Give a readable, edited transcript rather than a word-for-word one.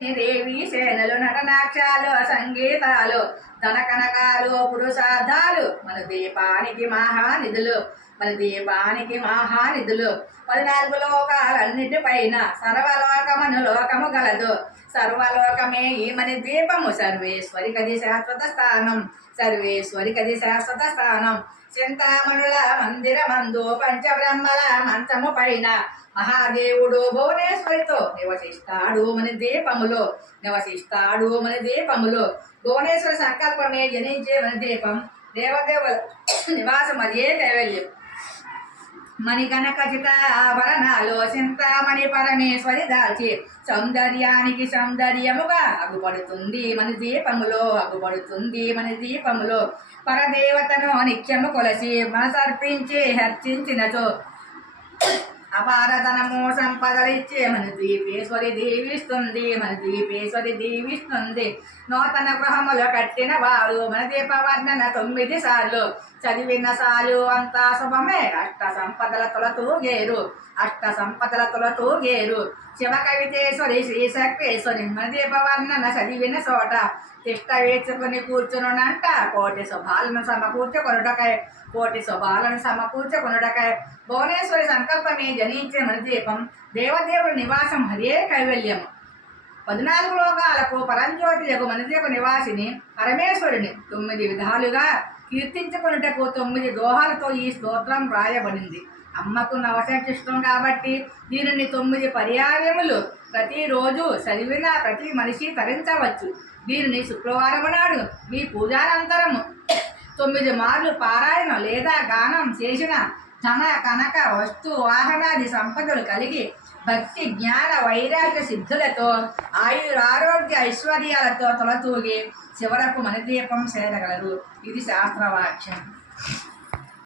దేవి సేనలు నటనాట్యాలు సంగీతాలు ధనకనకాలు పురుషార్థాలు మన దీపానికి మహానిధులు మన దీపానికి మహానిధులు 14 లోకాలన్నిటిపైన సర్వలోకమను లోకము గలదు సర్వలోకమే ఈమని దీపము సర్వేశ్వరి కది శాశ్వత స్థానం సర్వేశ్వరి కది శాశ్వత స్థానం చింతామణుల మందిరమందు పంచబ్రహ్మల మంచము పైన మహాదేవుడు భువనేశ్వరితో నివసిస్తాడు మన దీపములో నివసిస్తాడు మన దీపములో భువనేశ్వరి సంకల్పమే జనించే మన దీపం దేవదేవుల నివాసం అదే కైవల్యం మణికనకచిత ఆభరణాలు చింతామణి పరమేశ్వరి దాల్చి సౌందర్యానికి సౌందర్యముగా అగుపడుతుంది మన దీపములో అగుపడుతుంది మన దీపములో పరదేవతను నిత్యము కొలసి మనసర్పించి హర్చించినచో అపారధనము సంపదలిచ్చే మన దీపేశ్వరి దీవిస్తుంది మన దీపేశ్వరి దీవిస్తుంది నూతన గృహములు కట్టిన వారు మన దీపవర్ణన 9 సార్లు చదివిన సాలు అంతా శుభమే అష్ట సంపదల తొలతూగేరు అష్ట సంపదల తొలతూగేరు శివ కవితేశ్వరి శ్రీ శక్తేశ్వరి మన దీపవర్ణన చదివిన చోట తిష్ట వేచుకుని కూర్చునునంట కోటి శుభాలను సమకూర్చుకొనుటకై కోటి శుభాలను సమకూర్చుకొనుటకై భువనేశ్వరి సంకల్పమే జనించే మన దీపం దేవదేవుడి నివాసం హరే కైవల్యము 14 లోకాలకు పరంజ్యోతి యగు మనదీప నివాసిని పరమేశ్వరుని 9 విధాలుగా కీర్తించుకొనుటకు 9 దోహాలతో ఈ స్తోత్రం రాయబడింది అమ్మకు నవశిష్టం కాబట్టి దీనిని 9 పర్యాయములు ప్రతిరోజు చదివిన ప్రతి మనిషి తరించవచ్చు దీనిని శుక్రవారం నాడు మీ పూజానంతరము 9 మార్లు పారాయణం లేదా గానం చేసిన ధన కనక వస్తు వాహనాది సంపదలు కలిగి భక్తి జ్ఞాన వైరాగ్య సిద్ధులతో ఆయురారోగ్య ఐశ్వర్యాలతో తొలతూగి చివరకు మన దీపం చేరగలరు ఇది శాస్త్రవాక్యం.